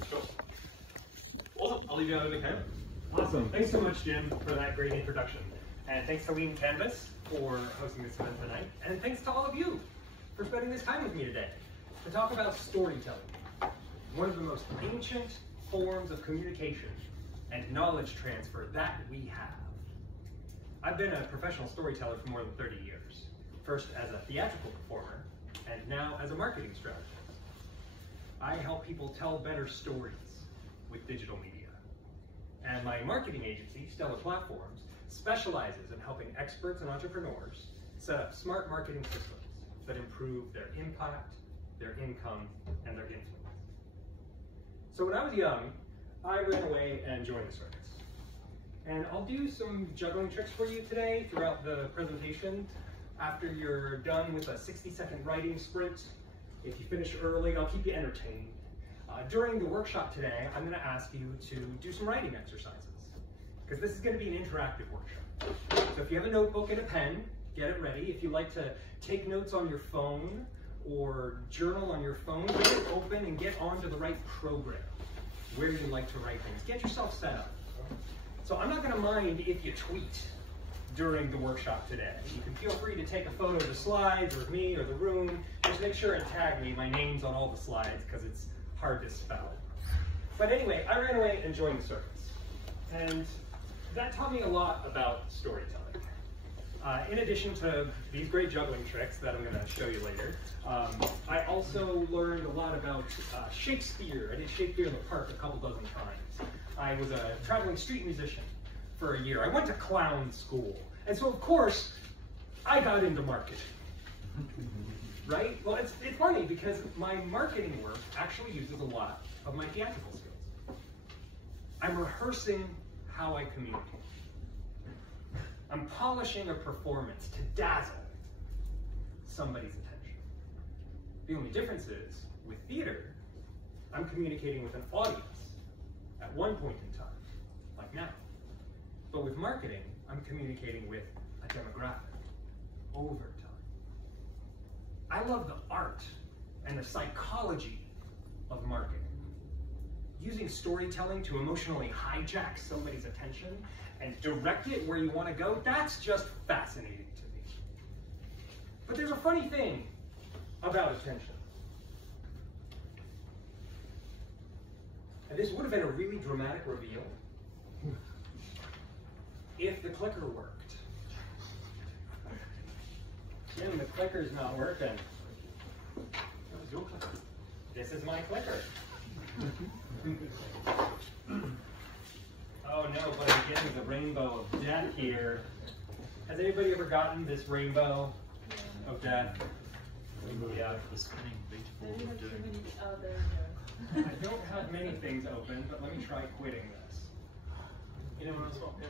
Cool. Awesome. I'll leave you out of the camera. Awesome. Thanks so much, Jim, for that great introduction. And thanks to Lean Canvas for hosting this event tonight. And thanks to all of you for spending this time with me today to talk about storytelling, one of the most ancient forms of communication and knowledge transfer that we have. I've been a professional storyteller for more than 30 years, first as a theatrical performer, and now as a marketing strategist. I help people tell better stories with digital media. And my marketing agency, Stellar Platforms, specializes in helping experts and entrepreneurs set up smart marketing systems that improve their impact, their income, and their influence. So when I was young, I ran away and joined the circus. And I'll do some juggling tricks for you today throughout the presentation. After you're done with a 60-second writing sprint, if you finish early, I'll keep you entertained. During the workshop today, I'm going to ask you to do some writing exercises, because this is going to be an interactive workshop. So if you have a notebook and a pen, get it ready. If you like to take notes on your phone or journal on your phone, get it open and get onto the right program where you like to write things. Get yourself set up. So I'm not going to mind if you tweet during the workshop today. You can feel free to take a photo of the slides or of me or the room. Just make sure and tag me. My name's on all the slides because it's hard to spell. But anyway, I ran away and joined the circus. And that taught me a lot about storytelling. In addition to these great juggling tricks that I'm going to show you later, I also learned a lot about Shakespeare. I did Shakespeare in the Park a couple dozen times. I was a traveling street musician for a year. I went to clown school. And so, of course, I got into marketing. Right? Well, it's funny because my marketing work actually uses a lot of my theatrical skills. I'm rehearsing how I communicate. I'm polishing a performance to dazzle somebody's attention. The only difference is, with theater, I'm communicating with an audience at one point in time, like now. But with marketing, I'm communicating with a demographic over time. I love the art and the psychology of marketing. Using storytelling to emotionally hijack somebody's attention and direct it where you want to go, that's just fascinating to me. But there's a funny thing about attention. And this would have been a really dramatic reveal if the clicker worked. Jim, the clicker's not working. That was your clicker. This is my clicker. Oh no, but I'm getting the rainbow of death here. Has anybody ever gotten this rainbow of death? Yeah. The spinning beautiful of doing. I don't have many things open, but let me try quitting this. Anyone else want to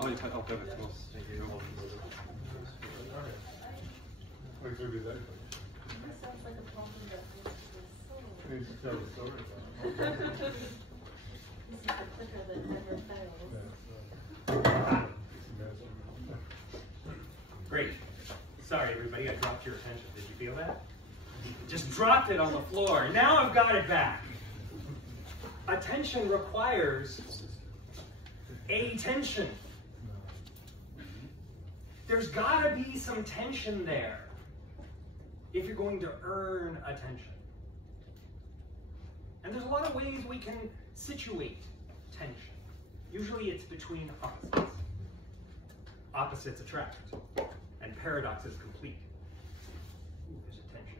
Oh, you can help over to us. Thank you. What could be that? This sounds like a problem that You need to tell a story about it. this is the clicker that never fails. Great. Sorry, everybody, I dropped your attention. Did you feel that? Just dropped it on the floor. Now I've got it back. Attention requires attention. There's got to be some tension there if you're going to earn attention. And there's a lot of ways we can situate tension. Usually it's between opposites. Opposites attract, and paradoxes complete. Ooh, there's a tension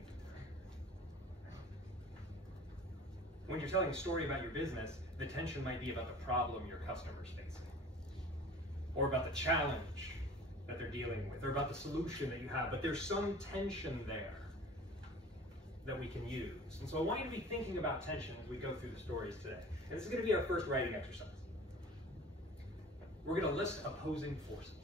there. When you're telling a story about your business, the tension might be about the problem your customer's facing, or about the challenge that they're dealing with, or about the solution that you have, but there's some tension there that we can use. And so I want you to be thinking about tension as we go through the stories today. And this is going to be our first writing exercise. We're going to list opposing forces.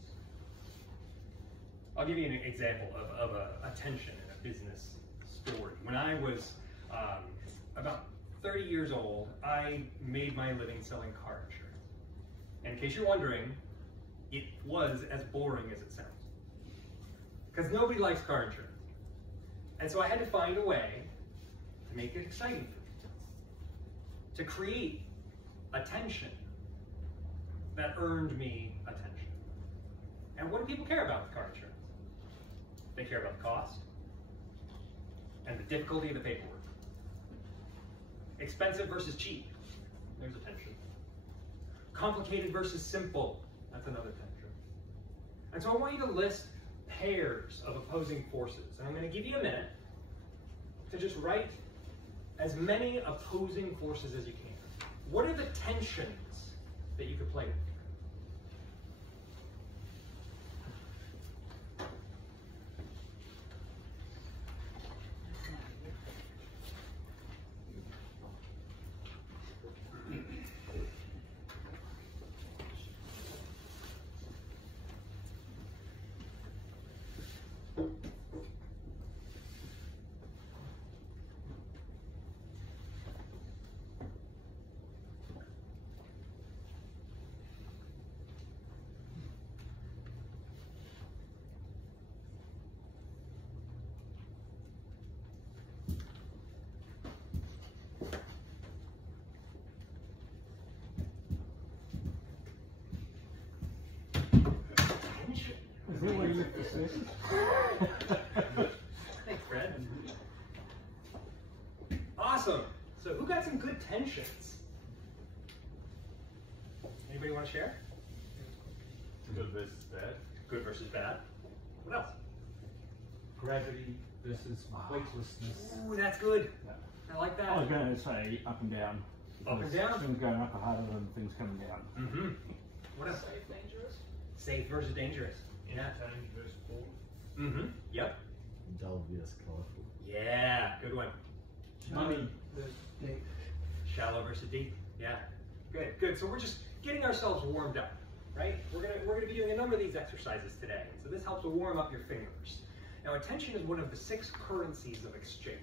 I'll give you an example of a tension in a business story. When I was about 30 years old, I made my living selling car insurance. And in case you're wondering, it was as boring as it sounds. because nobody likes car insurance. And so I had to find a way to make it exciting for people, to create attention that earned me attention. And what do people care about with car insurance? They care about the cost and the difficulty of the paperwork. Expensive versus cheap, there's attention. Complicated versus simple, that's another tension. And so I want you to list pairs of opposing forces. And I'm going to give you a minute to just write as many opposing forces as you can. What are the tensions that you could play with? Is that where you look for this? Thanks, Fred. Awesome. So who got some good tensions? Anybody want to share? Good versus bad. Good versus bad. What else? Gravity versus weightlessness. Ooh, that's good. I like I was that. going to say up and down. Up and because down? Things going up are harder than things coming down. Mm-hmm. What else? Safe, dangerous. Safe versus dangerous. Yeah. Entertaining versus bored. Mm-hmm. Yep. Dull versus colorful. Yeah. Good one. Money. Shallow versus deep. Yeah. Good. Good. So we're just getting ourselves warmed up, right? We're gonna be doing a number of these exercises today. So this helps to warm up your fingers. Now, attention is one of the 6 currencies of exchange.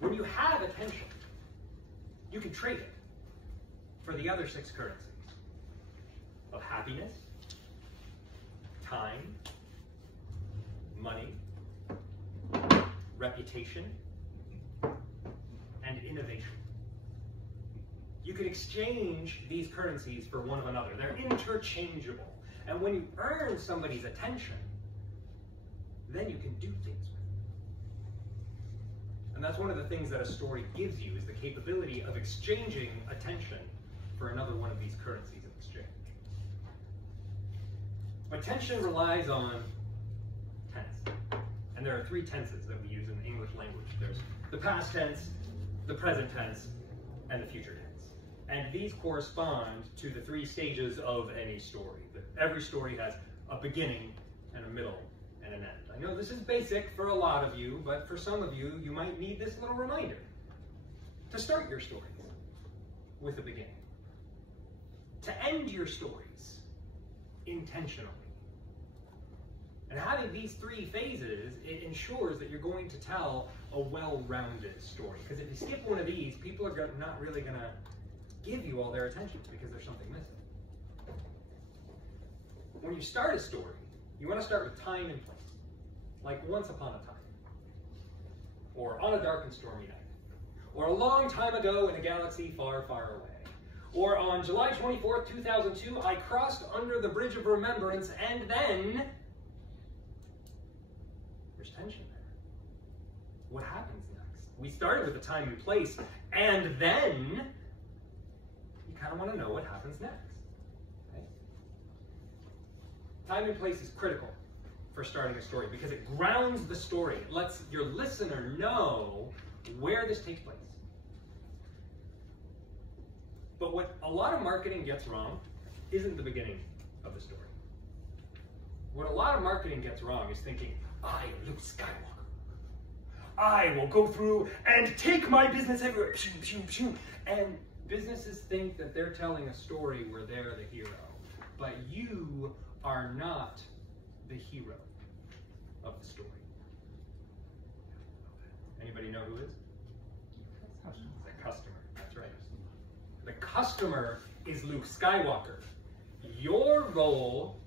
When you have attention, you can trade it for the other 6 currencies of happiness, time, money, reputation, and innovation. You can exchange these currencies for one of another. They're interchangeable. And when you earn somebody's attention, then you can do things with it. And that's one of the things that a story gives you, is the capability of exchanging attention for another one of these currencies of exchange. Attention relies on tense. And there are 3 tenses that we use in the English language. There's the past tense, the present tense, and the future tense. And these correspond to the 3 stages of any story. Every story has a beginning and a middle and an end. I know this is basic for a lot of you, but for some of you, you might need this little reminder to start your stories with a beginning, to end your stories intentionally. And having these 3 phases, it ensures that you're going to tell a well-rounded story. Because if you skip one of these, people are not really going to give you all their attention because there's something missing. When you start a story, you want to start with time and place. Like once upon a time, or on a dark and stormy night, or a long time ago in a galaxy far, far away, or on July 24th, 2002, I crossed under the Bridge of Remembrance, and then there's tension there. What happens next? We started with the time and place, and then you kind of want to know what happens next. Okay? Time and place is critical for starting a story because it grounds the story. It lets your listener know where this takes place. But what a lot of marketing gets wrong isn't the beginning of the story. What a lot of marketing gets wrong is thinking, I am Luke Skywalker. I will go through and take my business everywhere. And businesses think that they're telling a story where they're the hero. But you are not the hero of the story. Anybody know who is? The customer. That's right. The customer is Luke Skywalker. Your role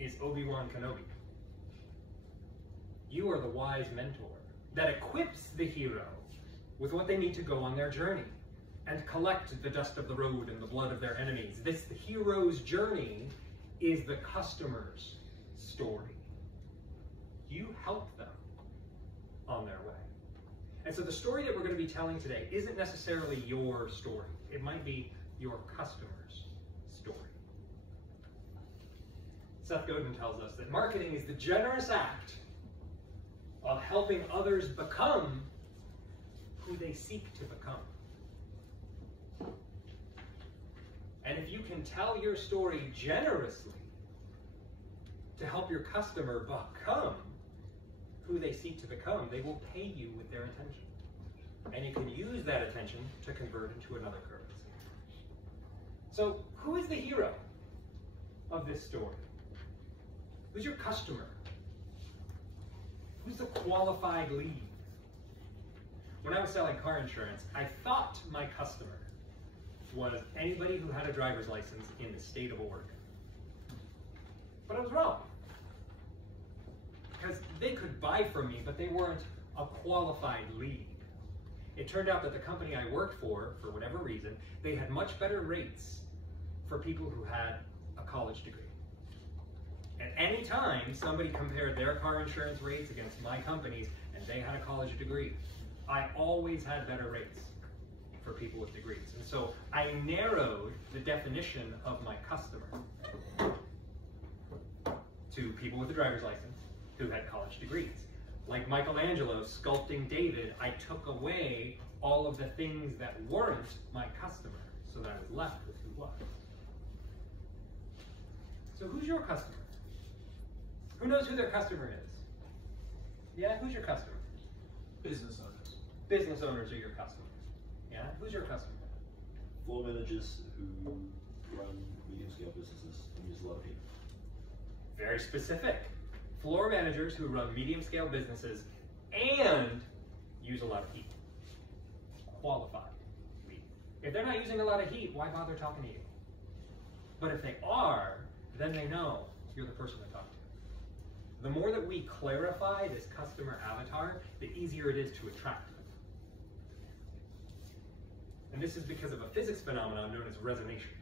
is Obi-Wan Kenobi. You are the wise mentor that equips the hero with what they need to go on their journey and collect the dust of the road and the blood of their enemies. This hero's journey is the customer's story. You help them on their way. And so the story that we're going to be telling today isn't necessarily your story. It might be your customer's story. Seth Godin tells us that marketing is the generous act of helping others become who they seek to become. And if you can tell your story generously to help your customer become who they seek to become, they will pay you with their attention. And you can use that attention to convert into another currency. So, who is the hero of this story? Who's your customer? Who's the qualified lead? When I was selling car insurance, I thought my customer was anybody who had a driver's license in the state of Oregon. But I was wrong. Because they could buy from me, but they weren't a qualified lead. It turned out that the company I worked for whatever reason, they had much better rates for people who had a college degree. At any time somebody compared their car insurance rates against my company's and they had a college degree, I always had better rates for people with degrees. And so I narrowed the definition of my customer to people with a driver's license who had college degrees. Like Michelangelo sculpting David, I took away all of the things that weren't my customer so that I was left with who was. So who's your customer? Who knows who their customer is? Yeah, who's your customer? Business owners. Business owners are your customers. Yeah, who's your customer? Floor managers who run medium-scale businesses and use a lot of people. Very specific. Floor managers who run medium-scale businesses and use a lot of heat. Qualified lead. If they're not using a lot of heat, why bother talking to you? But if they are, then they know you're the person to talk to. The more that we clarify this customer avatar, the easier it is to attract them. And this is because of a physics phenomenon known as resonation.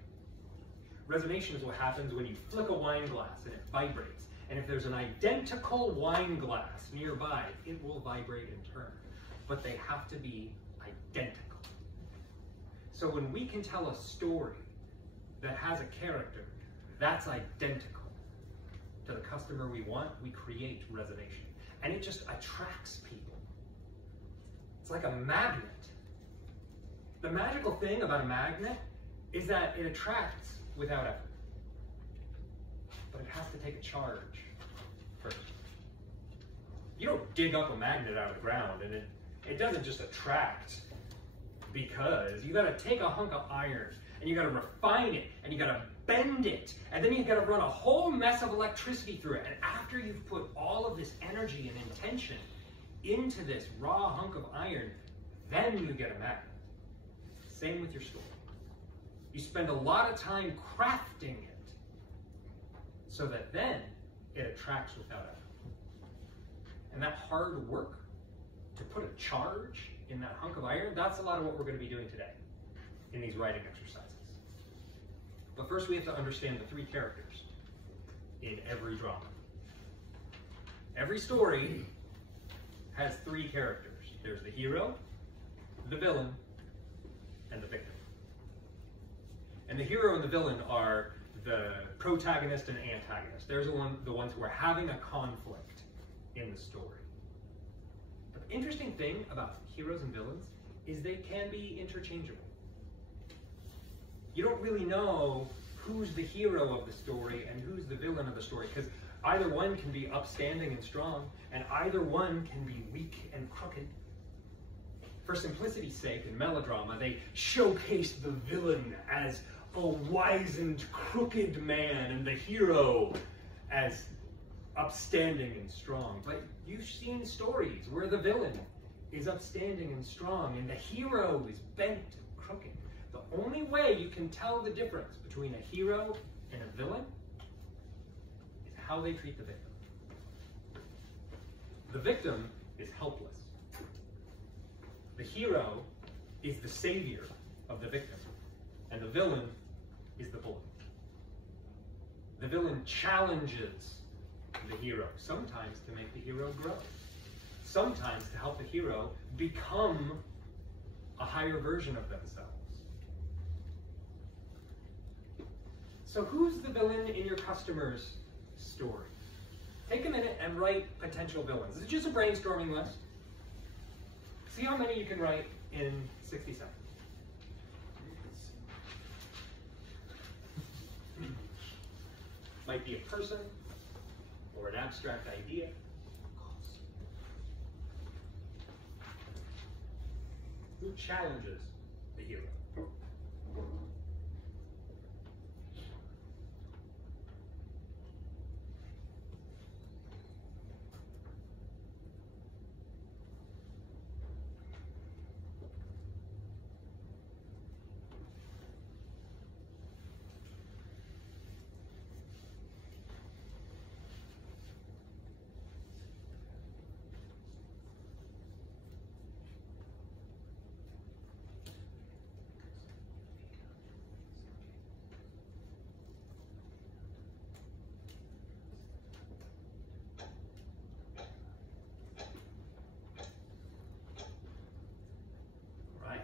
Resonation is what happens when you flick a wine glass and it vibrates. And if there's an identical wine glass nearby, it will vibrate in turn. But they have to be identical. So when we can tell a story that has a character that's identical to the customer we want, we create resonation. And it just attracts people. It's like a magnet. The magical thing about a magnet is that it attracts without effort. But it has to take a charge first. You don't dig up a magnet out of the ground and it doesn't just attract because you gotta take a hunk of iron and you gotta refine it and you gotta bend it and then you gotta run a whole mess of electricity through it. And after you've put all of this energy and intention into this raw hunk of iron, then you get a magnet. Same with your story. You spend a lot of time crafting it so that then it attracts without effort. And that hard work to put a charge in that hunk of iron, that's a lot of what we're going to be doing today in these writing exercises. But first we have to understand the three characters in every drama. Every story has three characters. There's the hero, the villain, and the victim. And the hero and the villain are the protagonist and antagonist. They're the ones who are having a conflict in the story. But the interesting thing about heroes and villains is they can be interchangeable. You don't really know who's the hero of the story and who's the villain of the story, because either one can be upstanding and strong, and either one can be weak and crooked. For simplicity's sake, in melodrama, they showcase the villain as a wizened, crooked man and the hero as upstanding and strong. But you've seen stories where the villain is upstanding and strong and the hero is bent and crooked. The only way you can tell the difference between a hero and a villain is how they treat the victim. The victim is helpless. The hero is the savior of the victim, and the villain is the bully. The villain challenges the hero, sometimes to make the hero grow, sometimes to help the hero become a higher version of themselves. So who's the villain in your customer's story? Take a minute and write potential villains. This is just a brainstorming list. See how many you can write in 60 seconds. Might be a person or an abstract idea. Who challenges the hero?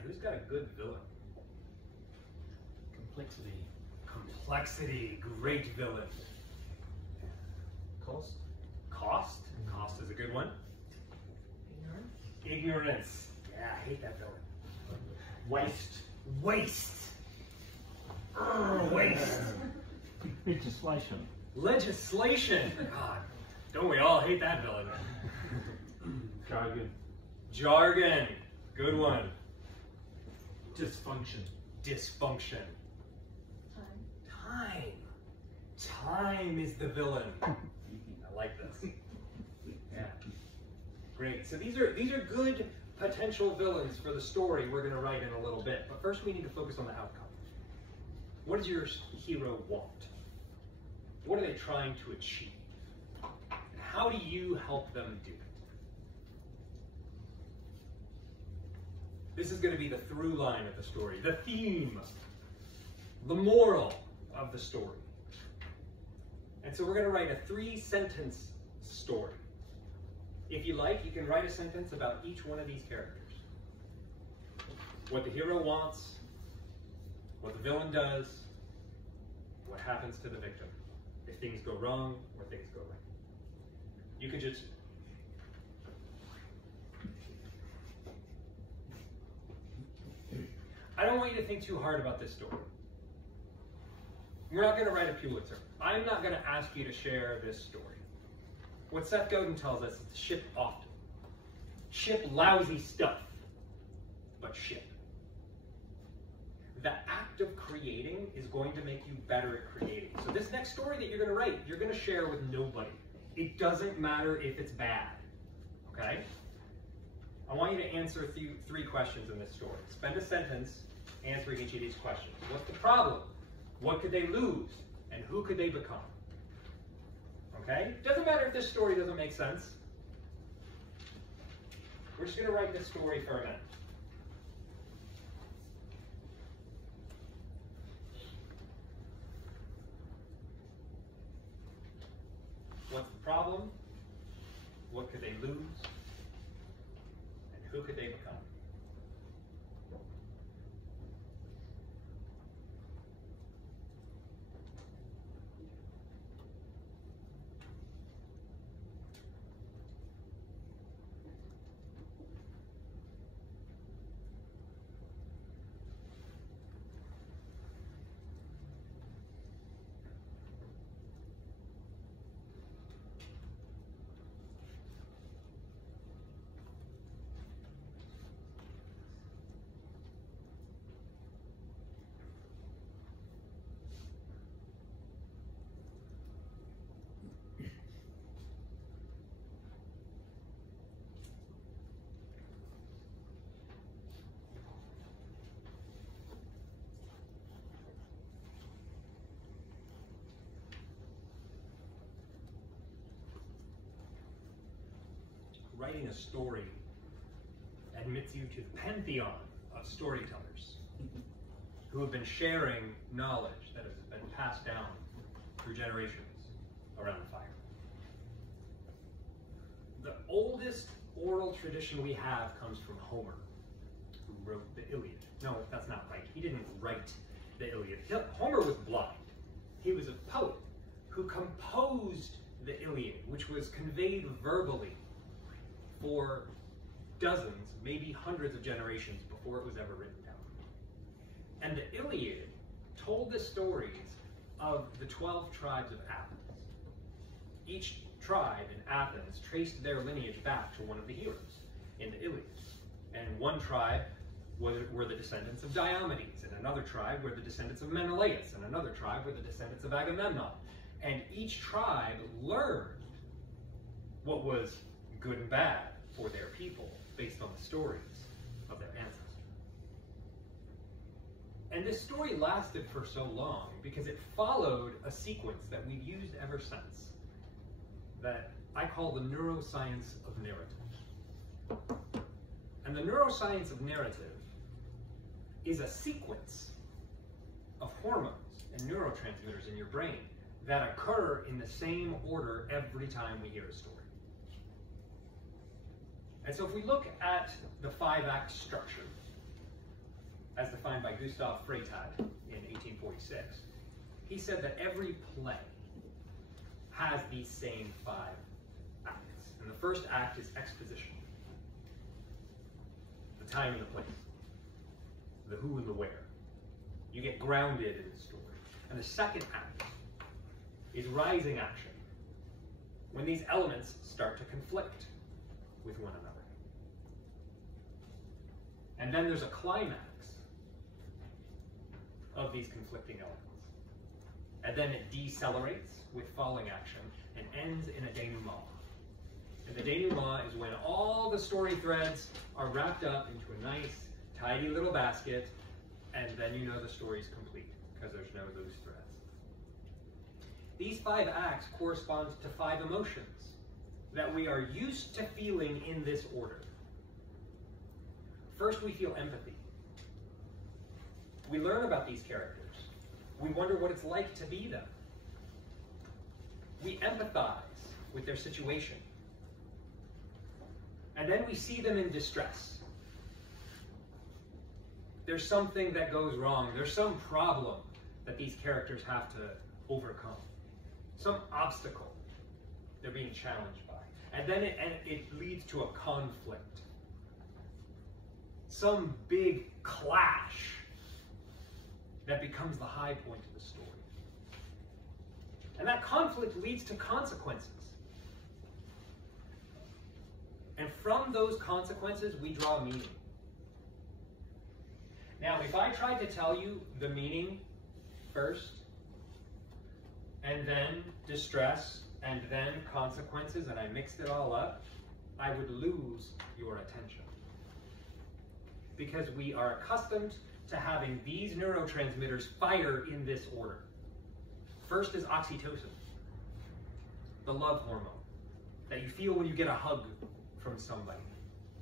Who's got a good villain? Complexity. Complexity, great villain. Cost. Cost? Cost is a good one. Ignorance? Ignorance. Yeah, I hate that villain. Waste. Waste. Waste. Legislation. Legislation. God, don't we all hate that villain? Jargon. Jargon. Good one. Dysfunction. Dysfunction. Time. Time is the villain. I like this. Yeah. Great. So these are good potential villains for the story we're going to write in a little bit. But first we need to focus on the outcome. What does your hero want? What are they trying to achieve? And how do you help them do it? This is going to be the through line of the story, the theme, the moral of the story. And so we're going to write a 3-sentence story. If you like, you can write a sentence about each one of these characters. What the hero wants, what the villain does, what happens to the victim. If things go wrong or things go right. You can just I don't want you to think too hard about this story. We're not going to write a Pulitzer. I'm not going to ask you to share this story. What Seth Godin tells us is to ship often. Ship lousy stuff, but ship. The act of creating is going to make you better at creating. So this next story that you're going to write, you're going to share with nobody. It doesn't matter if it's bad, okay? I want you to answer 3 questions in this story. Spend a sentence answering each of these questions. What's the problem? What could they lose? And who could they become? Okay? Doesn't matter if this story doesn't make sense. We're just going to write this story for a minute. What's the problem? What could they lose? And who could they become? writing a story admits you to the pantheon of storytellers who have been sharing knowledge that has been passed down through generations around the fire. The oldest oral tradition we have comes from Homer, who wrote the Iliad. No, that's not right. He didn't write the Iliad. Homer was blind. He was a poet who composed the Iliad, which was conveyed verbally for dozens, maybe hundreds of generations before it was ever written down. And the Iliad told the stories of the 12 tribes of Athens. Each tribe in Athens traced their lineage back to one of the heroes in the Iliad. And one tribe were the descendants of Diomedes, and another tribe were the descendants of Menelaus, and another tribe were the descendants of Agamemnon. And each tribe learned what was good and bad for their people based on the stories of their ancestors. And this story lasted for so long because it followed a sequence that we've used ever since that I call the neuroscience of narrative. And the neuroscience of narrative is a sequence of hormones and neurotransmitters in your brain that occur in the same order every time we hear a story. And so if we look at the 5-act structure, as defined by Gustav Freytag in 1846, he said that every play has these same 5 acts. And the first act is exposition. The time and the place. The who and the where. You get grounded in the story. And the second act is rising action, when these elements start to conflict with one another. And then there's a climax of these conflicting elements. And then it decelerates with falling action and ends in a denouement. And the denouement is when all the story threads are wrapped up into a nice, tidy little basket, and then you know the story's complete, because there's no loose threads. These 5 acts correspond to 5 emotions that we are used to feeling in this order. First, we feel empathy. We learn about these characters. We wonder what it's like to be them. We empathize with their situation. And then we see them in distress. There's something that goes wrong. There's some problem that these characters have to overcome. Some obstacle they're being challenged by. And then it leads to a conflict. Some big clash that becomes the high point of the story. And that conflict leads to consequences. And from those consequences, we draw meaning. Now, if I tried to tell you the meaning first, and then distress, and then consequences, and I mixed it all up, I would lose your attention. Because we are accustomed to having these neurotransmitters fire in this order. First is oxytocin, the love hormone that you feel when you get a hug from somebody.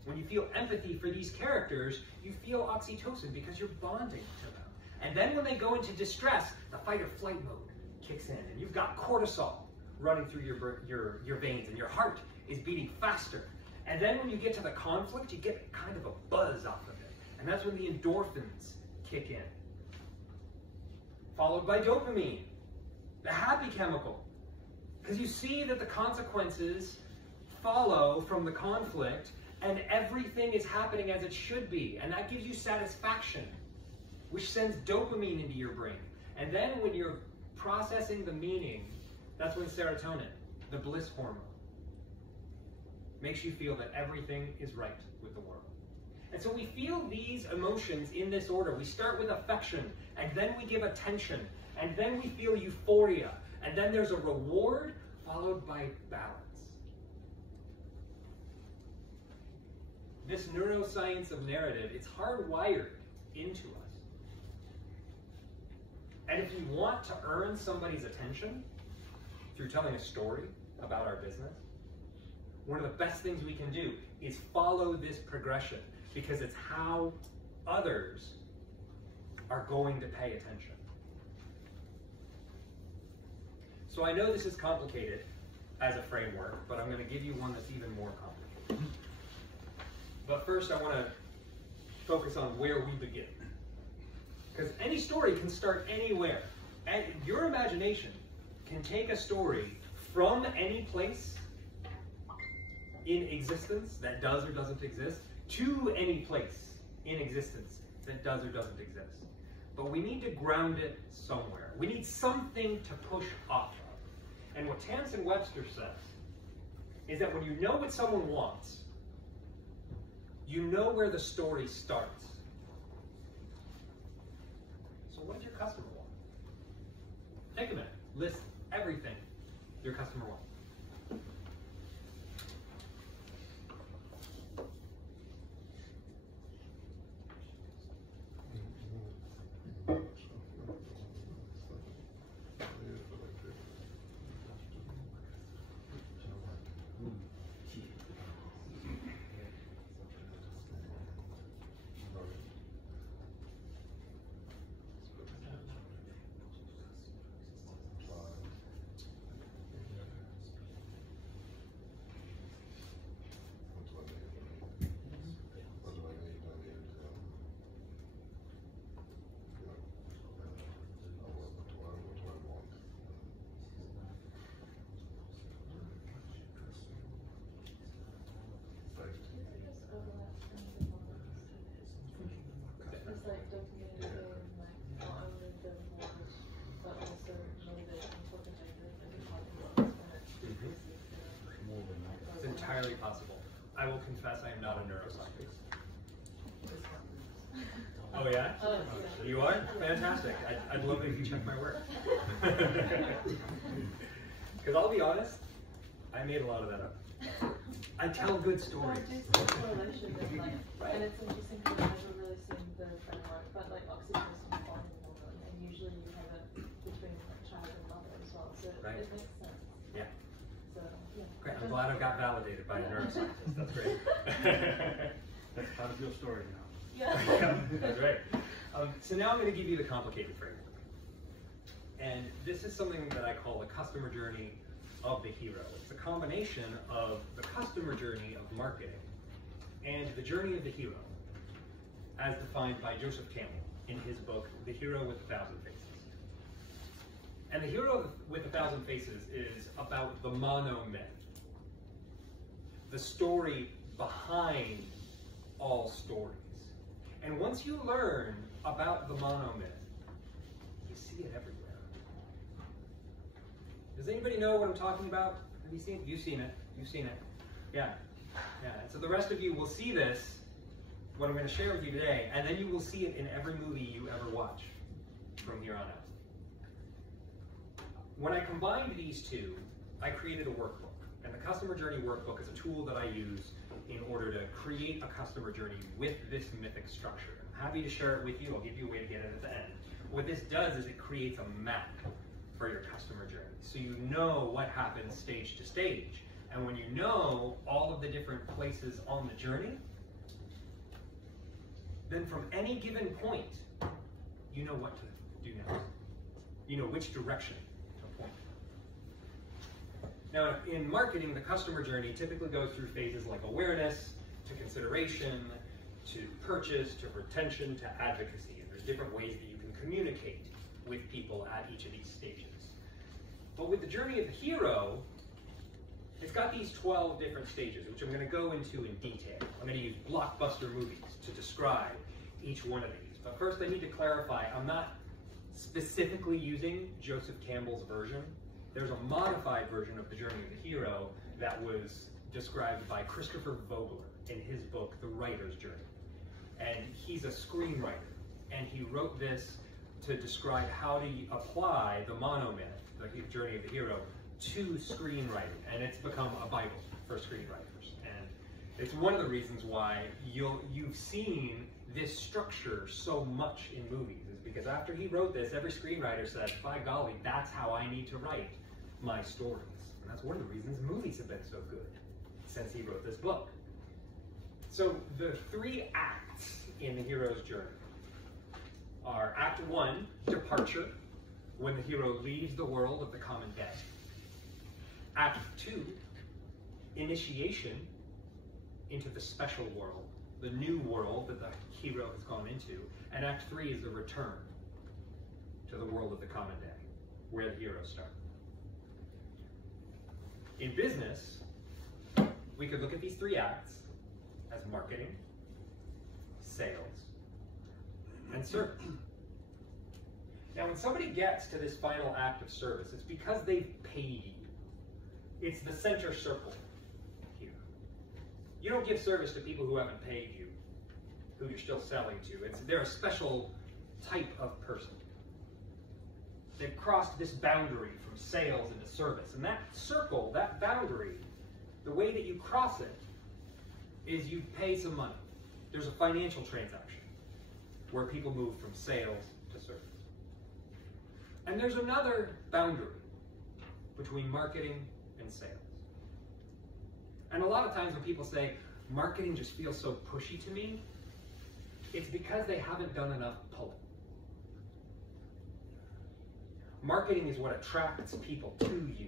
When you feel empathy for these characters, you feel oxytocin because you're bonding to them. And then when they go into distress, the fight or flight mode kicks in, and you've got cortisol running through your veins, and your heart is beating faster. And then when you get to the conflict, you get kind of a buzz off of it. And that's when the endorphins kick in. Followed by dopamine, the happy chemical. Because you see that the consequences follow from the conflict, and everything is happening as it should be. And that gives you satisfaction, which sends dopamine into your brain. And then when you're processing the meaning, that's when serotonin, the bliss hormone, makes you feel that everything is right with the world. And so we feel these emotions in this order. We start with affection, and then we give attention, and then we feel euphoria, and then there's a reward followed by balance. This neuroscience of narrative, it's hardwired into us. And if you want to earn somebody's attention through telling a story about our business, one of the best things we can do is follow this progression, because it's how others are going to pay attention. So I know this is complicated as a framework, but I'm going to give you one that's even more complicated. But first I want to focus on where we begin. Because any story can start anywhere. And your imagination can take a story from any place in existence that does or doesn't exist to any place in existence that does or doesn't exist. But we need to ground it somewhere. We need something to push off of. And what Tamsin Webster says is that when you know what someone wants, you know where the story starts. So what does your customer want? Take a minute. List everything your customer wants. It's like documenting like not only the knowledge, but also motivation for the makers and the audience. It's entirely possible. I will confess I am not a neuroscientist. Oh yeah? Oh, yeah. You are? Fantastic. I'd love it if you checked my work. Because I'll be honest, I made a lot of that up. I tell good stories. I do see correlation with like, and it's interesting because I've never really seen the framework, but like oxytocin bonding hormone, and usually you have it between like child and mother as well, so Right. it makes sense. Yeah. So yeah. Great. I'm glad I got validated by a neuroscientist. That's great. That's part of your story now. Yeah. Yeah, that's right. So now I'm going to give you the complicated framework. And this is something that I call the customer journey of the hero. It's a combination of the customer journey of marketing and the journey of the hero, as defined by Joseph Campbell in his book, The Hero with 1,000 Faces. And the hero with 1,000 faces is about the monomyth, the story behind all stories. And once you learn about the monomyth, you see it everywhere. Does anybody know what I'm talking about? Have you seen it? You've seen it. You've seen it. Yeah. Yeah. And so the rest of you will see this, what I'm going to share with you today, and then you will see it in every movie you ever watch from here on out. When I combined these two, I created a workbook. And the customer journey workbook is a tool that I use in order to create a customer journey with this mythic structure. I'm happy to share it with you. I'll give you a way to get it at the end. What this does is it creates a map for your customer journey. So you know what happens stage to stage. And when you know all of the different places on the journey, then from any given point, you know what to do next. You know which direction to point. Now, in marketing, the customer journey typically goes through phases like awareness, to consideration, to purchase, to retention, to advocacy. And there's different ways that you can communicate with people at each of these stages. But with the journey of the hero, it's got these 12 different stages, which I'm going to go into in detail. I'm going to use blockbuster movies to describe each one of these. But first I need to clarify, I'm not specifically using Joseph Campbell's version. There's a modified version of the journey of the hero that was described by Christopher Vogler in his book, The Writer's Journey. And he's a screenwriter, and he wrote this to describe how to apply the monomyth, the journey of the hero, to screenwriting, and it's become a Bible for screenwriters. And it's one of the reasons why you've seen this structure so much in movies, is because after he wrote this, every screenwriter said, by golly, that's how I need to write my stories. And that's one of the reasons movies have been so good. since he wrote this book. So the 3 acts in the hero's journey are Act 1, departure, when the hero leaves the world of the common dead. Act 2, initiation into the special world, the new world that the hero has gone into. And Act 3 is the return to the world of the common day, where the heroes start. In business, we could look at these 3 acts as marketing, sales, and service. Now, when somebody gets to this final act of service, it's because they've paid you. It's the center circle here. You don't give service to people who haven't paid you, who you're still selling to. They're a special type of person. They've crossed this boundary from sales into service. And that circle, that boundary, the way that you cross it is you pay some money. There's a financial transaction where people move from sales to service. And there's another boundary between marketing and sales. And a lot of times when people say, marketing just feels so pushy to me, it's because they haven't done enough pulling. Marketing is what attracts people to you,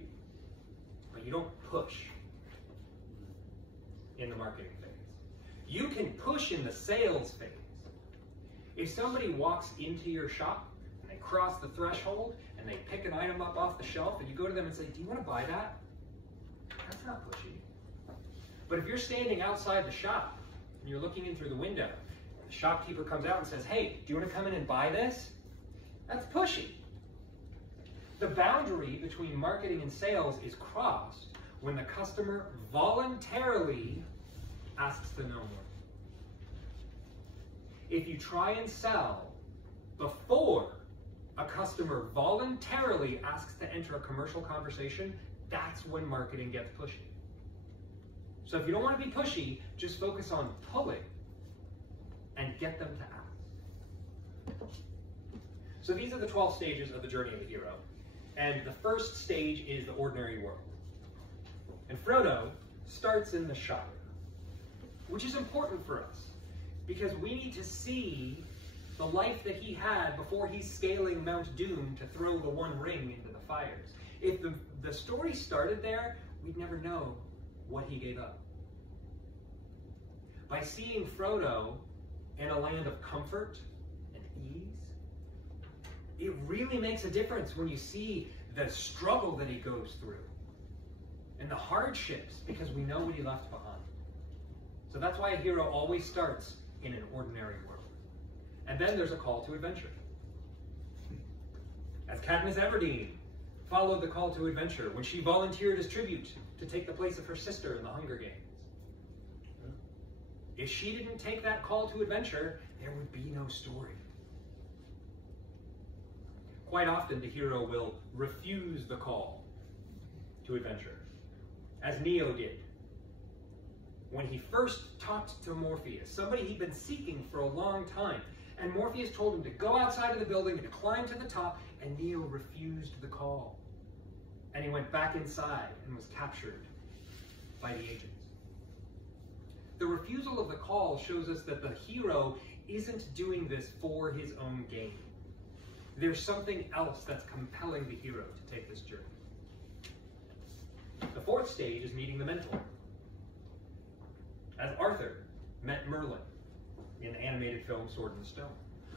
but you don't push in the marketing phase. You can push in the sales phase. If somebody walks into your shop and they cross the threshold and they pick an item up off the shelf and you go to them and say, do you want to buy that? That's not pushy. But if you're standing outside the shop and you're looking in through the window, and the shopkeeper comes out and says, hey, do you want to come in and buy this? That's pushy. The boundary between marketing and sales is crossed when the customer voluntarily asks to know more. If you try and sell before a customer voluntarily asks to enter a commercial conversation, that's when marketing gets pushy. So if you don't want to be pushy, just focus on pulling and get them to ask. So these are the 12 stages of the journey of the hero. And the first stage is the ordinary world. And Frodo starts in the Shire, which is important for us because we need to see the life that he had before he's scaling Mount Doom to throw the One Ring into the fires. If the story started there, we'd never know what he gave up. By seeing Frodo in a land of comfort and ease, it really makes a difference when you see the struggle that he goes through and the hardships because we know what he left behind. So that's why a hero always starts in an ordinary world. And then there's a call to adventure. As Katniss Everdeen followed the call to adventure when she volunteered as tribute to take the place of her sister in the Hunger Games. If she didn't take that call to adventure, there would be no story. Quite often the hero will refuse the call to adventure, as Neo did. When he first talked to Morpheus, somebody he'd been seeking for a long time, and Morpheus told him to go outside of the building and to climb to the top, and Neo refused the call. And he went back inside and was captured by the agents. The refusal of the call shows us that the hero isn't doing this for his own gain. There's something else that's compelling the hero to take this journey. The fourth stage is meeting the mentor. As Arthur met Merlin in the animated film Sword and Stone.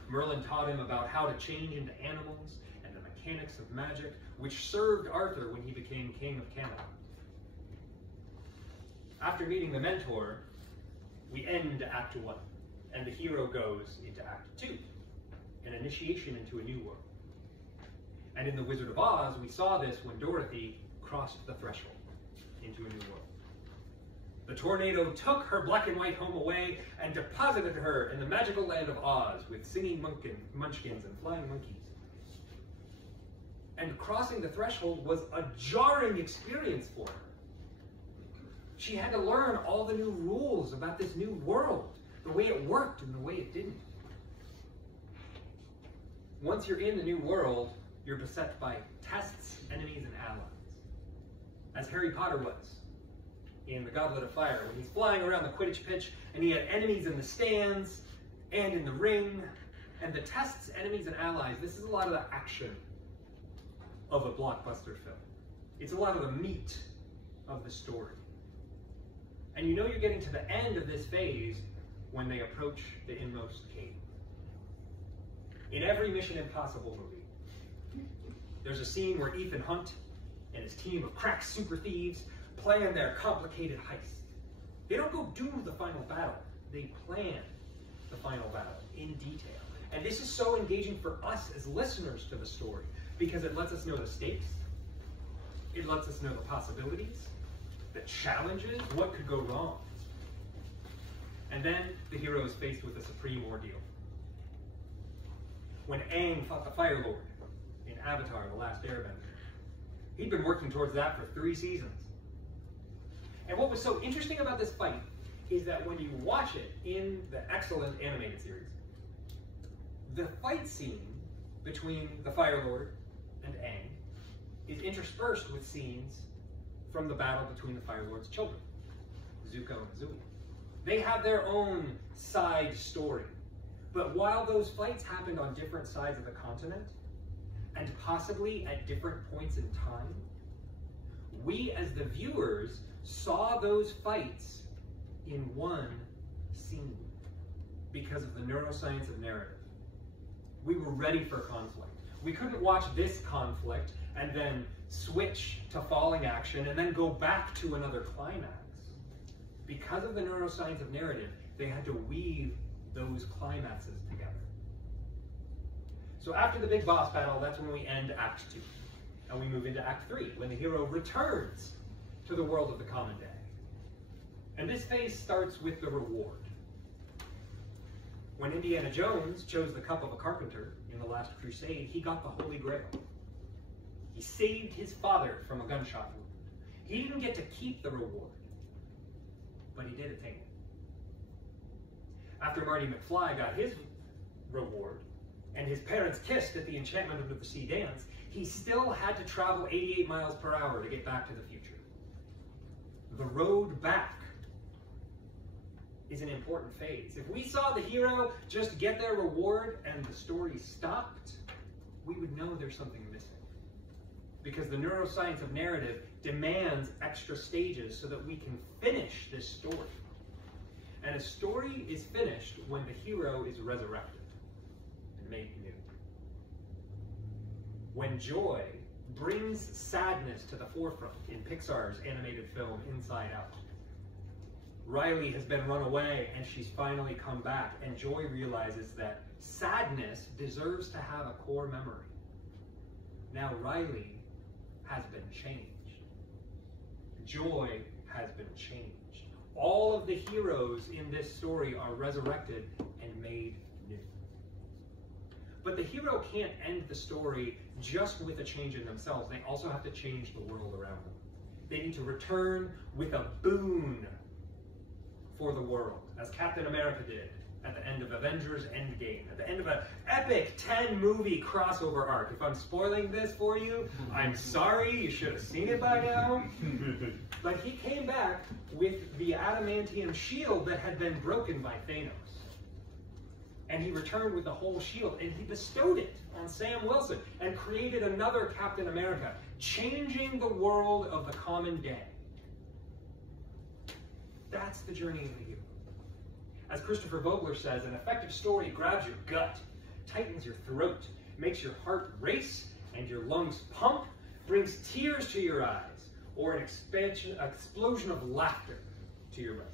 Merlin taught him about how to change into animals and the mechanics of magic, which served Arthur when he became king of Camelot. After meeting the mentor, we end Act 1, and the hero goes into Act 2, an initiation into a new world. And in The Wizard of Oz, we saw this when Dorothy crossed the threshold into a new world. The tornado took her black and white home away and deposited her in the magical land of Oz with singing munchkins and flying monkeys. And crossing the threshold was a jarring experience for her. She had to learn all the new rules about this new world, the way it worked and the way it didn't. Once you're in the new world, you're beset by tests, enemies, and allies, as Harry Potter was in the Goblet of Fire, when he's flying around the Quidditch pitch and he had enemies in the stands and in the ring, and the tests enemies and allies. This is a lot of the action of a blockbuster film. It's a lot of the meat of the story. And you know you're getting to the end of this phase when they approach the inmost cave. In every Mission Impossible movie, there's a scene where Ethan Hunt and his team of crack super thieves plan their complicated heist. They don't go do the final battle. They plan the final battle in detail. And this is so engaging for us as listeners to the story because it lets us know the stakes. It lets us know the possibilities, the challenges, what could go wrong. And then the hero is faced with a supreme ordeal. When Aang fought the Fire Lord in Avatar, The Last Airbender, he'd been working towards that for 3 seasons. And what was so interesting about this fight is that when you watch it in the excellent animated series, the fight scene between the Fire Lord and Aang is interspersed with scenes from the battle between the Fire Lord's children, Zuko and Zui. They have their own side story. But while those fights happened on different sides of the continent, and possibly at different points in time, we as the viewers saw those fights in one scene because of the neuroscience of narrative. We were ready for conflict. We couldn't watch this conflict and then switch to falling action and then go back to another climax. Because of the neuroscience of narrative, they had to weave those climaxes together. So after the big boss battle, that's when we end Act 2. And we move into Act 3, when the hero returns to the world of the common day. And this phase starts with the reward. When Indiana Jones chose the cup of a carpenter in The Last Crusade, he got the Holy Grail. He saved his father from a gunshot wound. He didn't get to keep the reward, but he did attain it. After Marty McFly got his reward, and his parents kissed at the Enchantment of the Sea dance, he still had to travel 88 miles per hour to get back to the future. The road back is an important phase. If we saw the hero just get their reward and the story stopped, we would know there's something missing. Because the neuroscience of narrative demands extra stages so that we can finish this story. And a story is finished when the hero is resurrected and made new. When joy brings sadness to the forefront in Pixar's animated film Inside Out. Riley has been run away and she's finally come back, and Joy realizes that sadness deserves to have a core memory. Now Riley has been changed. Joy has been changed. All of the heroes in this story are resurrected and made new. But the hero can't end the story just with a change in themselves. They also have to change the world around them. They need to return with a boon for the world, as Captain America did at the end of Avengers Endgame, at the end of an epic 10-movie crossover arc. If I'm spoiling this for you, I'm sorry, you should have seen it by now. But he came back with the adamantium shield that had been broken by Thanos. And he returned with the whole shield, and he bestowed it on Sam Wilson and created another Captain America, changing the world of the common day. That's the journey of the hero. As Christopher Vogler says, an effective story grabs your gut, tightens your throat, makes your heart race and your lungs pump, brings tears to your eyes, or an explosion of laughter to your brain.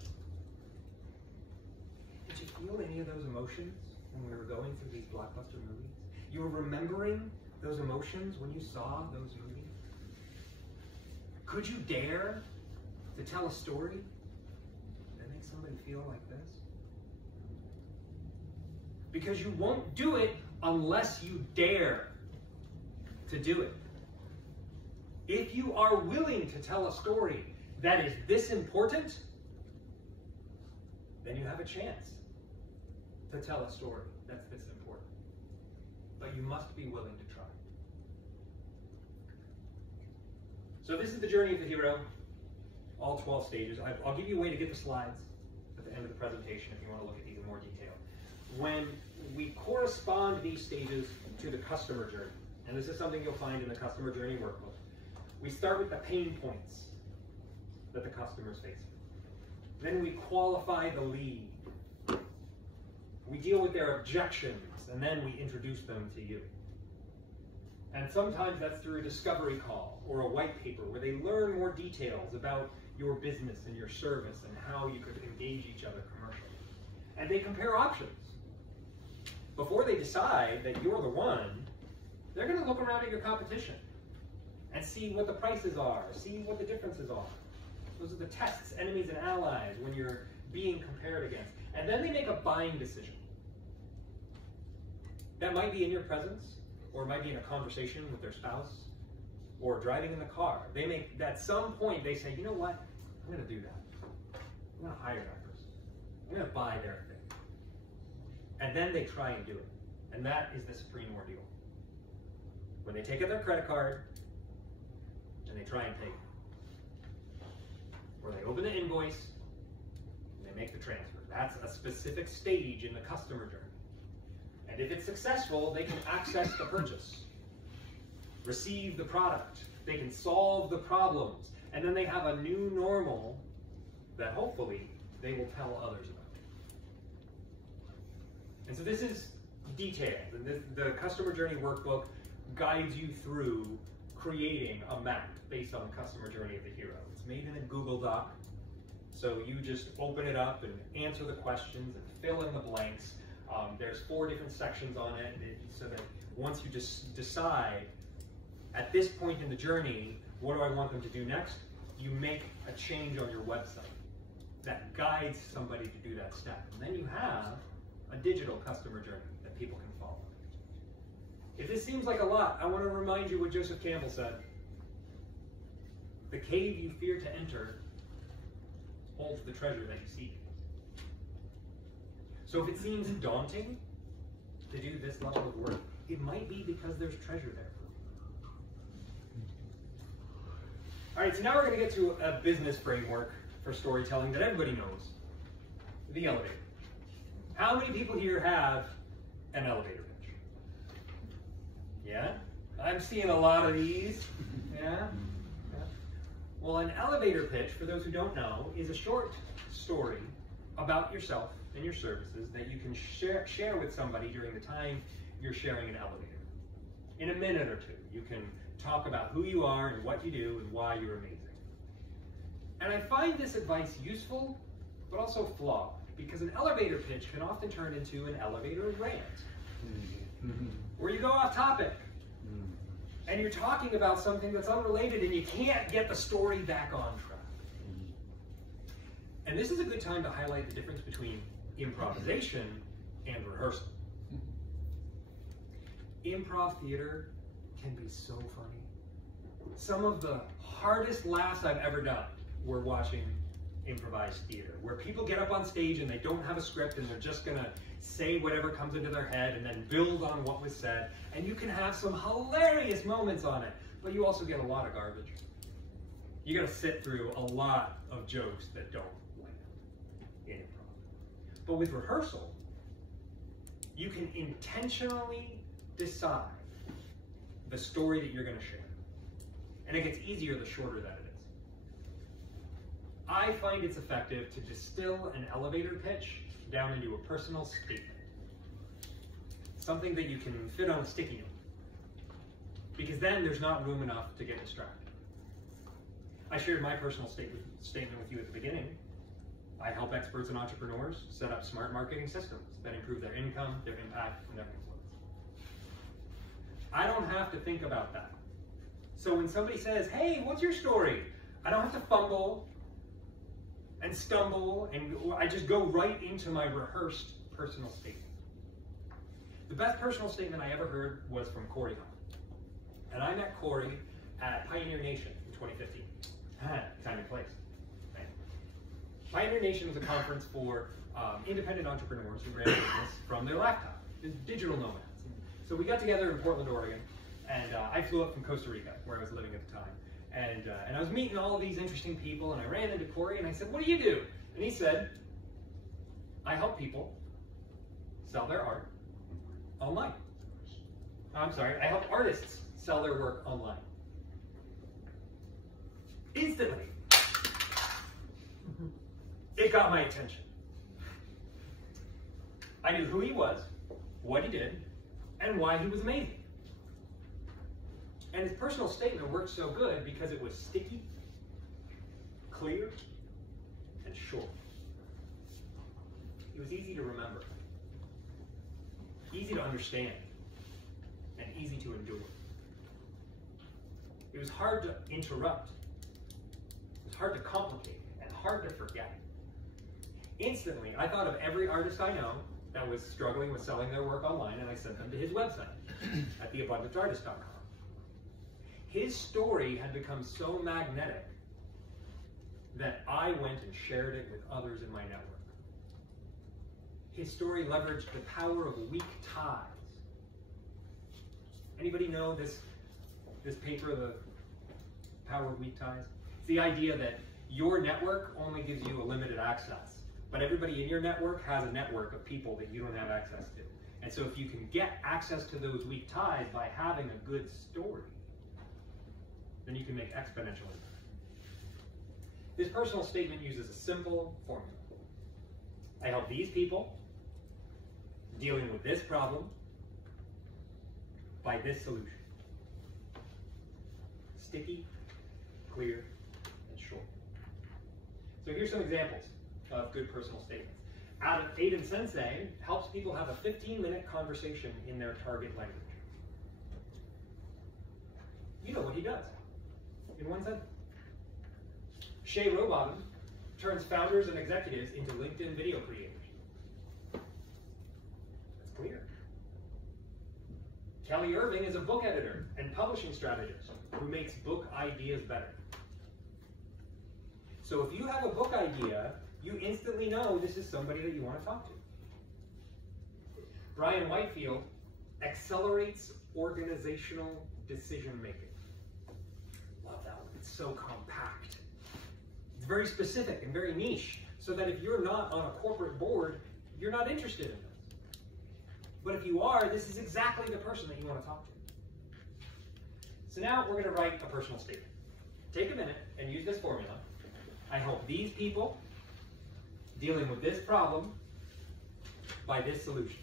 Did you feel any of those emotions when we were going through these blockbuster movies? You were remembering those emotions when you saw those movies? Could you dare to tell a story that makes somebody feel like this? Because you won't do it unless you dare to do it. If you are willing to tell a story that is this important, then you have a chance to tell a story that's this important. But you must be willing to try. So this is the journey of the hero. all 12 stages. I'll give you a way to get the slides at the end of the presentation if you want to look at these in more detail. When we correspond these stages to the customer journey, and this is something you'll find in the customer journey workbook, we start with the pain points that the customer's facing. Then we qualify the lead. We deal with their objections, and then we introduce them to you. And sometimes that's through a discovery call or a white paper where they learn more details about your business and your service and how you could engage each other commercially. And they compare options. Before they decide that you're the one, they're going to look around at your competition and see what the prices are, see what the differences are. Those are the tests, enemies and allies, when you're being compared against. And then they make a buying decision. That might be in your presence, or it might be in a conversation with their spouse, or driving in the car. They make, at some point, they say, you know what? I'm going to do that. I'm going to hire that person. I'm going to buy their thing. And then they try and do it. And that is the supreme ordeal. When they take out their credit card, and they try and pay. Or they open the invoice, and they make the transfer. That's a specific stage in the customer journey. And if it's successful, they can access the purchase, receive the product, they can solve the problems, and then they have a new normal that hopefully they will tell others about. And so this is detailed, and the customer journey workbook guides you through creating a map based on the customer journey of the hero. It's made in a Google Doc, so you just open it up and answer the questions and fill in the blanks. There's 4 different sections on it, so that once you just decide, at this point in the journey, what do I want them to do next? You make a change on your website that guides somebody to do that step. And then you have a digital customer journey that people can follow. If this seems like a lot, I want to remind you what Joseph Campbell said. The cave you fear to enter holds the treasure that you seek. So if it seems daunting to do this level of work, it might be because there's treasure there for you. All right, so now we're going to get to a business framework for storytelling that everybody knows, the elevator. How many people here have an elevator pitch? Yeah? I'm seeing a lot of these. Yeah? Well, an elevator pitch, for those who don't know, is a short story about yourself and your services that you can share with somebody during the time you're sharing an elevator. In a minute or two, you can talk about who you are and what you do and why you're amazing. And I find this advice useful, but also flawed, because an elevator pitch can often turn into an elevator rant, where you go off topic, and you're talking about something that's unrelated and you can't get the story back on track. And this is a good time to highlight the difference between improvisation and rehearsal. Improv theater can be so funny. Some of the hardest laughs I've ever done were watching improvised theater, where people get up on stage and they don't have a script and they're just gonna say whatever comes into their head and then build on what was said. And you can have some hilarious moments on it, but you also get a lot of garbage. You gotta sit through a lot of jokes that don't land in improv. But with rehearsal, you can intentionally decide the story that you're gonna share. And it gets easier the shorter that it is. I find it's effective to distill an elevator pitch down into a personal statement. Something that you can fit on a sticky note. Because then there's not room enough to get distracted. I shared my personal statement with you at the beginning. I help experts and entrepreneurs set up smart marketing systems that improve their income, their impact, and their influence. I don't have to think about that. So when somebody says, hey, what's your story? I don't have to fumble and stumble, and I just go right into my rehearsed personal statement. The best personal statement I ever heard was from Corey Huff. And I met Corey at Pioneer Nation in 2015. Time and place. Right? Pioneer Nation was a conference for independent entrepreneurs who ran a business from their laptop, digital nomads. So we got together in Portland, Oregon, and I flew up from Costa Rica, where I was living at the time. And I was meeting all of these interesting people, and I ran into Corey, and I said, what do you do? And he said, I help people sell their art online. I'm sorry, I help artists sell their work online. Instantly, it got my attention. I knew who he was, what he did, and why he was amazing. And his personal statement worked so good because it was sticky, clear, and short. It was easy to remember, easy to understand, and easy to endure. It was hard to interrupt. It was hard to complicate and hard to forget. Instantly, I thought of every artist I know that was struggling with selling their work online, and I sent them to his website at theabundanceartist.com. His story had become so magnetic that I went and shared it with others in my network. His story leveraged the power of weak ties. Anybody know this paper, The Power of Weak Ties? It's the idea that your network only gives you a limited access, but everybody in your network has a network of people that you don't have access to. And so if you can get access to those weak ties by having a good story, then you can make exponential impact. This personal statement uses a simple formula. I help these people dealing with this problem by this solution. Sticky, clear, and short. So here's some examples of good personal statements. Aiden Sensei helps people have a 15-minute conversation in their target language. You know what he does in one sentence. Shay Rowbottom turns founders and executives into LinkedIn video creators. That's clear. Kelly Irving is a book editor and publishing strategist who makes book ideas better. So if you have a book idea, you instantly know this is somebody that you want to talk to. Brian Whitefield accelerates organizational decision making. Love that one. It's so compact. It's very specific and very niche, so that if you're not on a corporate board, you're not interested in this. But if you are, this is exactly the person that you want to talk to. So now we're going to write a personal statement. Take a minute and use this formula. I help these people dealing with this problem by this solution.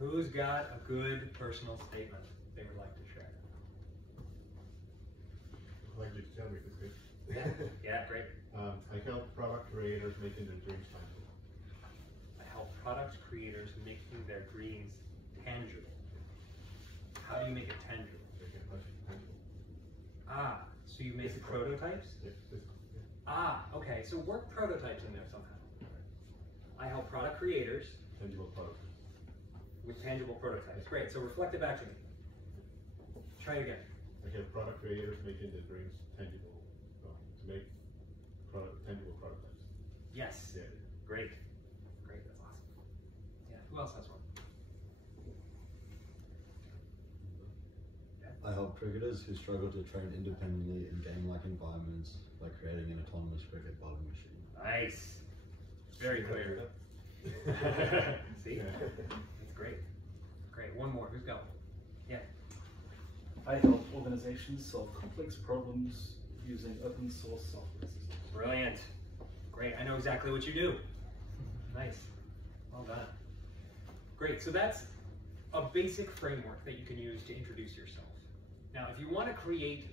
Who's got a good personal statement they would like to share? I'd like you to tell me if it's good. Yeah, great. I help product creators making their dreams tangible. I help product creators making their dreams tangible. How do you make it tangible? Make it much tangible. Ah, so you make Physical. prototypes? Yeah, physical, yeah. Ah, okay, so work prototypes in there somehow. I help product creators Tangible products. with tangible prototypes. Great, so reflect it back to me. Try it again. I help product creators making their dreams tangible. To make tangible prototypes. Yes. Yeah. Great. Great, that's awesome. Yeah, who else has one? I help cricketers who struggle to train independently in game-like environments by creating an autonomous cricket bowling machine. Nice. Very clear. See? That's great. Great. One more. Who's got one? Yeah. I help organizations solve complex problems using open source software systems. Brilliant. Great, I know exactly what you do. Nice, well done. Great, so that's a basic framework that you can use to introduce yourself. Now, if you want to create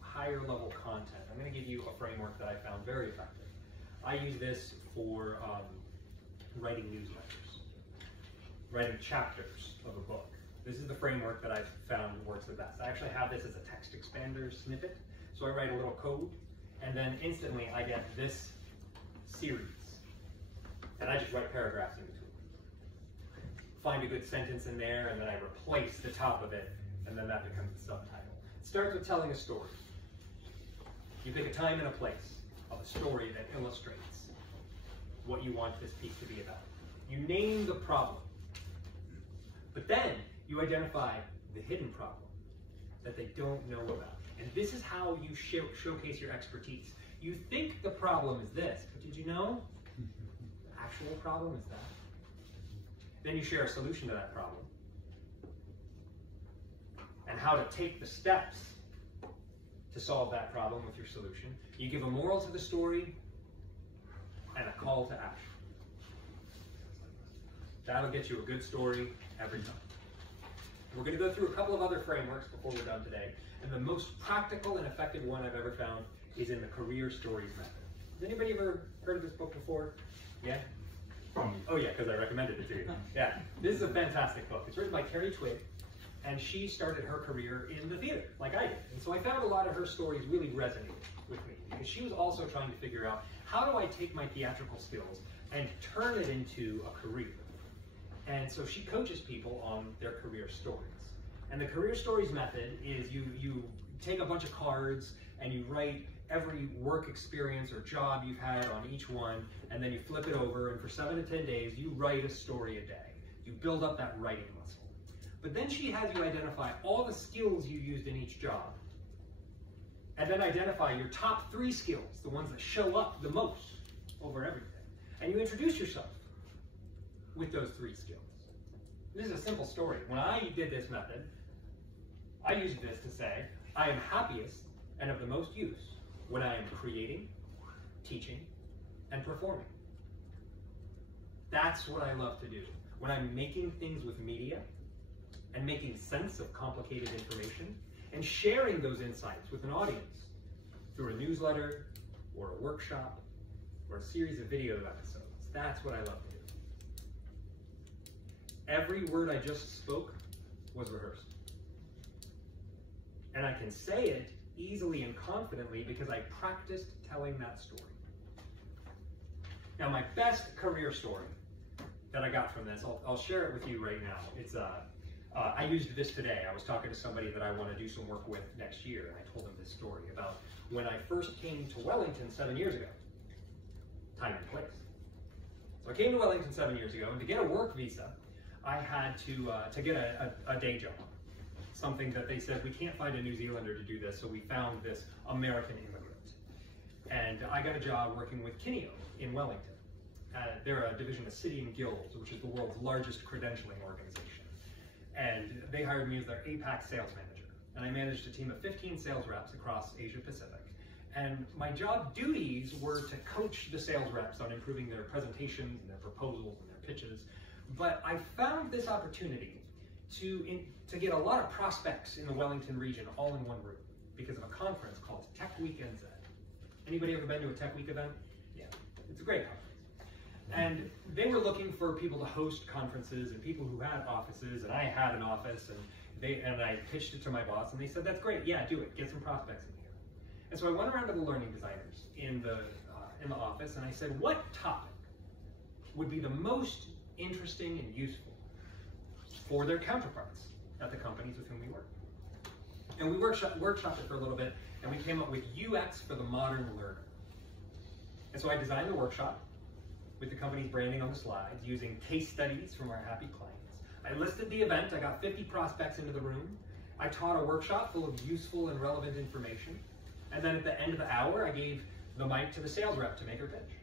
higher level content, I'm going to give you a framework that I found very effective. I use this for writing newsletters, writing chapters of a book. This is the framework that I've found works the best. I actually have this as a text expander snippet. So I write a little code, and then instantly I get this series. And I just write paragraphs in between. Find a good sentence in there, and then I replace the top of it, and then that becomes the subtitle. It starts with telling a story. You pick a time and a place of a story that illustrates what you want this piece to be about. You name the problem, but then you identify the hidden problem that they don't know about. And this is how you showcase your expertise. You think the problem is this, but did you know the actual problem is that? Then you share a solution to that problem and how to take the steps to solve that problem with your solution. You give a moral to the story and a call to action. That'll get you a good story every time. We're going to go through a couple of other frameworks before we're done today. And the most practical and effective one I've ever found is in the career stories method. Has anybody ever heard of this book before? Yeah? Oh yeah, because I recommended it to you. Yeah, this is a fantastic book. It's written by Carrie Twigg, and she started her career in the theater, like I did. And so I found a lot of her stories really resonated with me, because she was also trying to figure out, how do I take my theatrical skills and turn it into a career? And so she coaches people on their career stories. And the career stories method is you take a bunch of cards and you write every work experience or job you've had on each one, and then you flip it over, and for 7 to 10 days, you write a story a day. You build up that writing muscle. But then she has you identify all the skills you used in each job, and then identify your top 3 skills, the ones that show up the most over everything. And you introduce yourself with those 3 skills. This is a simple story. When I did this method, I used this to say, I am happiest and of the most use when I am creating, teaching, and performing. That's what I love to do. When I'm making things with media and making sense of complicated information and sharing those insights with an audience through a newsletter or a workshop or a series of video episodes. That's what I love to do. Every word I just spoke was rehearsed. And I can say it easily and confidently because I practiced telling that story. Now, my best career story that I got from this, I'll share it with you right now. It's I used this today. I was talking to somebody that I want to do some work with next year, and I told him this story about when I first came to Wellington 7 years ago. Time and place. So I came to Wellington 7 years ago, and to get a work visa, I had to get a day job. Something that they said, we can't find a New Zealander to do this, so we found this American immigrant. And I got a job working with Kineo in Wellington. They're a division of City and Guilds, which is the world's largest credentialing organization. And they hired me as their APAC sales manager. And I managed a team of 15 sales reps across Asia Pacific. And my job duties were to coach the sales reps on improving their presentations and their proposals and their pitches. But I found this opportunity to get a lot of prospects in the Wellington region all in one room because of a conference called Tech Week NZ. Anybody ever been to a Tech Week event? Yeah, it's a great conference. And they were looking for people to host conferences and people who had offices, and I had an office, and I pitched it to my boss, and they said, that's great, yeah, do it, get some prospects in here. And so I went around to the learning designers in the office, and I said, what topic would be the most interesting and useful for their counterparts at the companies with whom we work? And we workshopped it for a little bit, and we came up with UX for the modern learner. And so I designed the workshop with the company's branding on the slides, using case studies from our happy clients. I listed the event, I got 50 prospects into the room. I taught a workshop full of useful and relevant information. And then at the end of the hour, I gave the mic to the sales rep to make her pitch.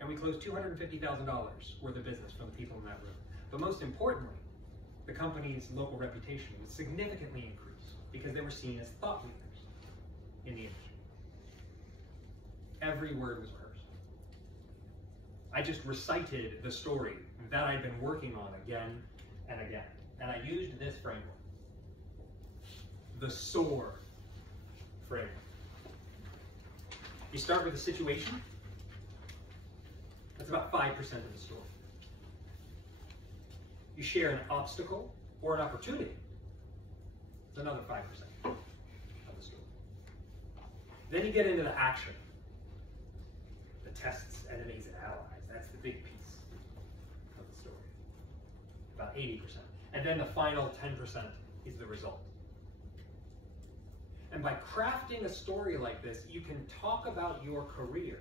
And we closed $250,000 worth of business from the people in that room. But most importantly, the company's local reputation was significantly increased because they were seen as thought leaders in the industry. Every word was rehearsed. I just recited the story that I'd been working on again and again. And I used this framework, the SOAR framework. You start with a situation. That's about 5% of the story. You share an obstacle or an opportunity. It's another 5% of the story. Then you get into the action. The tests, enemies, and allies. That's the big piece of the story. About 80%. And then the final 10% is the result. And by crafting a story like this, you can talk about your career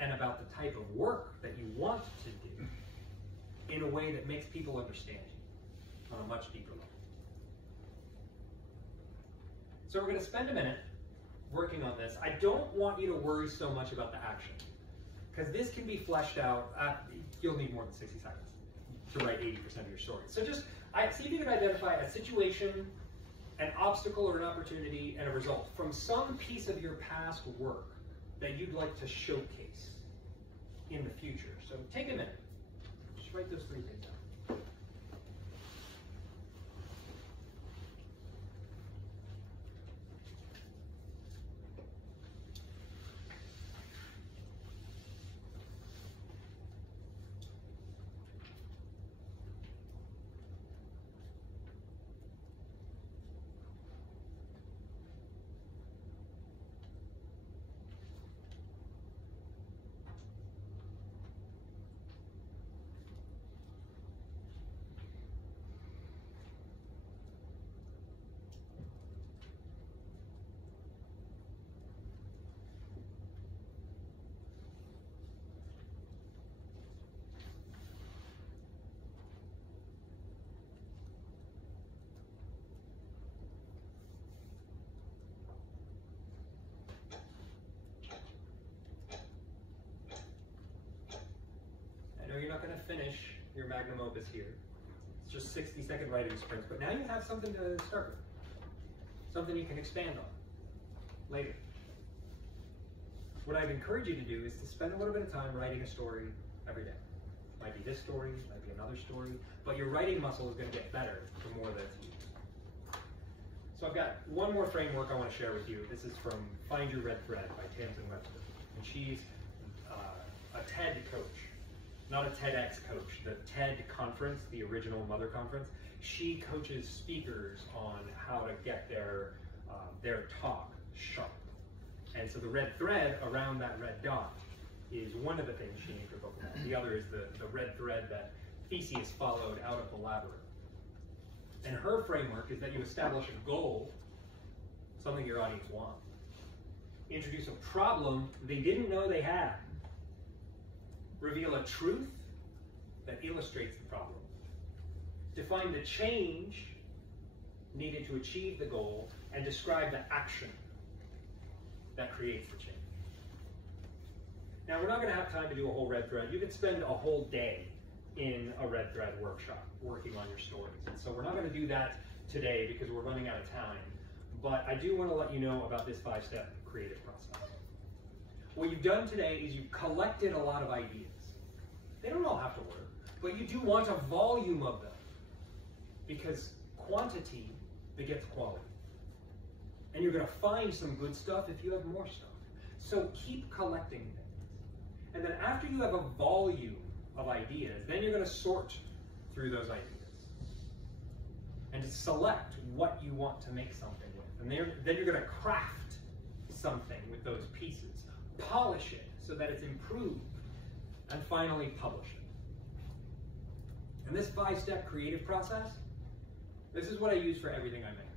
and about the type of work that you want to do in a way that makes people understand you on a much deeper level. So we're going to spend a minute working on this. I don't want you to worry so much about the action, because this can be fleshed out. You'll need more than 60 seconds to write 80% of your story. So just see if you can identify a situation, an obstacle or an opportunity, and a result from some piece of your past work that you'd like to showcase in the future. So take a minute. Just write those 3 things down. You're not going to finish your magnum opus here. It's just 60-second writing sprints, but now you have something to start with. Something you can expand on later. What I'd encourage you to do is to spend a little bit of time writing a story every day. Might be this story, might be another story, but your writing muscle is going to get better the more that it's used. So I've got one more framework I want to share with you. This is from Find Your Red Thread by Tamsin Webster. And she's a TED coach. Not a TEDx coach, the TED conference, the original Mother Conference. She coaches speakers on how to get their talk sharp. And so the red thread around that red dot is one of the things she named her book about. The other is the red thread that Theseus followed out of the labyrinth. And her framework is that you establish a goal, something your audience wants. Introduce a problem they didn't know they had. Reveal a truth that illustrates the problem. Define the change needed to achieve the goal, and describe the action that creates the change. Now, we're not going to have time to do a whole red thread. You could spend a whole day in a red thread workshop working on your stories. And so we're not going to do that today because we're running out of time. But I do want to let you know about this 5-step creative process. What you've done today is you've collected a lot of ideas. They don't all have to work, but you do want a volume of them, because quantity begets quality. And you're going to find some good stuff if you have more stuff. So keep collecting things. And then after you have a volume of ideas, then you're going to sort through those ideas and select what you want to make something with. And then you're going to craft something with those pieces, polish it so that it's improved, and finally publish it. And this 5-step creative process, this is what I use for everything I make.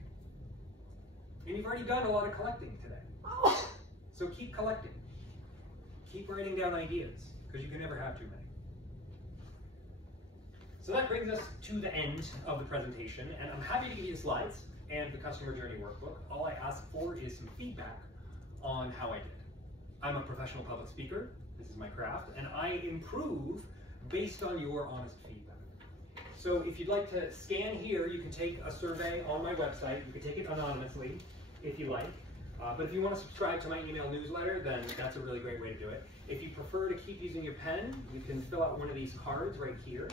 And you've already done a lot of collecting today. So keep collecting. Keep writing down ideas, because you can never have too many. So that brings us to the end of the presentation, and I'm happy to give you the slides and the customer journey workbook. All I ask for is some feedback on how I did. I'm a professional public speaker. This is my craft, and I improve based on your honest feedback. So if you'd like to scan here, you can take a survey on my website. You can take it anonymously if you like. But if you want to subscribe to my email newsletter, then that's a really great way to do it. If you prefer to keep using your pen, you can fill out one of these cards right here.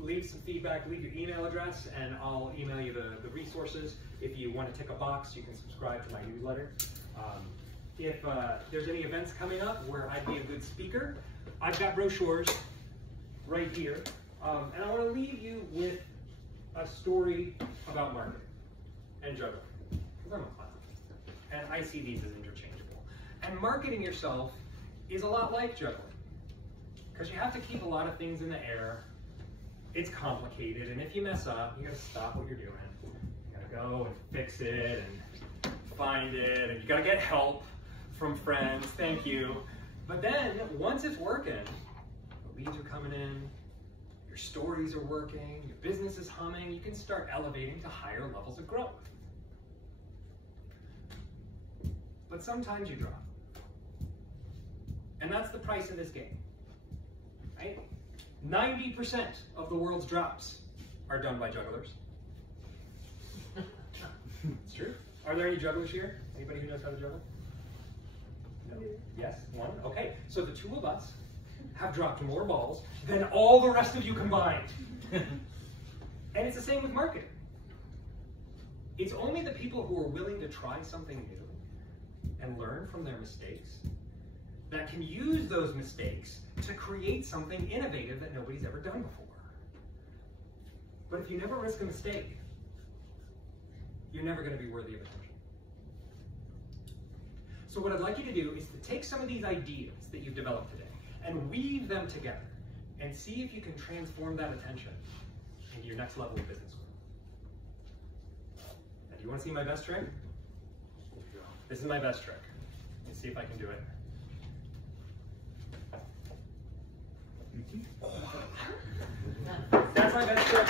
Leave some feedback, leave your email address, and I'll email you the resources. If you want to tick a box, you can subscribe to my newsletter. If there's any events coming up where I'd be a good speaker, I've got brochures right here. And I want to leave you with a story about marketing and juggling, because I'm a clown. And I see these as interchangeable. And marketing yourself is a lot like juggling, because you have to keep a lot of things in the air. It's complicated, and if you mess up, you gotta stop what you're doing. You gotta go and fix it and find it, and you gotta get help from friends, thank you. But then, once it's working, the leads are coming in, your stories are working, your business is humming, you can start elevating to higher levels of growth. But sometimes you drop. And that's the price of this game, right? 90% of the world's drops are done by jugglers. It's true. Are there any jugglers here? Anybody who knows how to juggle? No? Yes? One? Okay, so the two of us have dropped more balls than all the rest of you combined. And it's the same with marketing. It's only the people who are willing to try something new and learn from their mistakes that can use those mistakes to create something innovative that nobody's ever done before. But if you never risk a mistake, you're never going to be worthy of attention. So what I'd like you to do is to take some of these ideas that you've developed today and weave them together and see if you can transform that attention into your next level of business growth. Now, do you want to see my best trick? This is my best trick. Let's see if I can do it. That's my best trick.